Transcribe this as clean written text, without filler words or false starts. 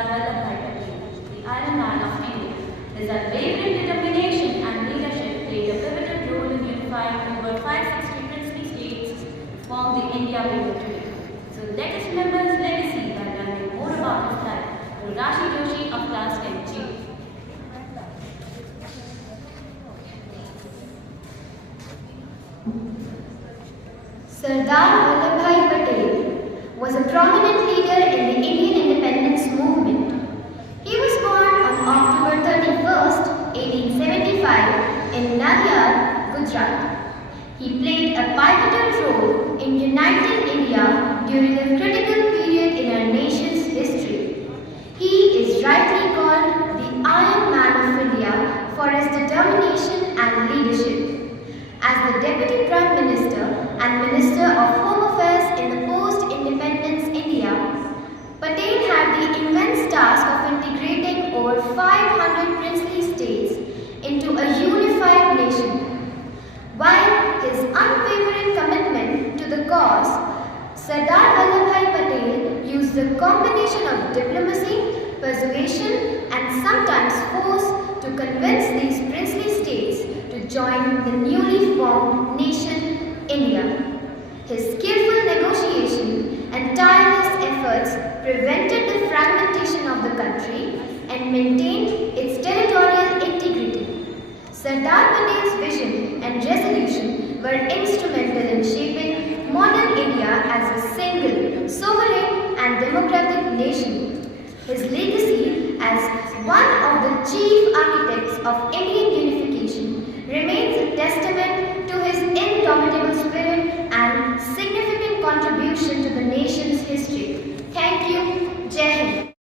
Sardar Vallabhbhai Patel, the Iron Man of India. His unwavering determination and leadership played a pivotal role in unifying over 560 princely states to form the India we know today. So let us remember his legacy by learning more about his life through Rashi Joshi of class 10G. Sardar Vallabhbhai Patel was a prominent leader in the Indian independence movement. He was born on October 31st, 1875 in Nadiad, Gujarat. He played a pivotal role in uniting India during a critical period in our nation's history. He is rightly called the Iron Man of India for his determination and leadership. As the Deputy Prime Minister and Minister of Home Affairs in the post-independence India, Patel had the immense task of integrating over 500 princely states into a unified nation. While his unwavering commitment to the cause, Sardar Vallabhbhai Patel used a combination of diplomacy, persuasion and sometimes force to convince these princely states to join the newly formed nation, India. His skillful negotiation and tireless efforts prevented the fragmentation of the country and maintained its territorial integrity. Sardar Patel's vision and resolution were instrumental in shaping modern India as a single, sovereign and democratic nation. His legacy as one of the chief architects of Indian unification remains a testament to his indomitable spirit and significant contribution to the nation's history. Thank you. Jai Hind.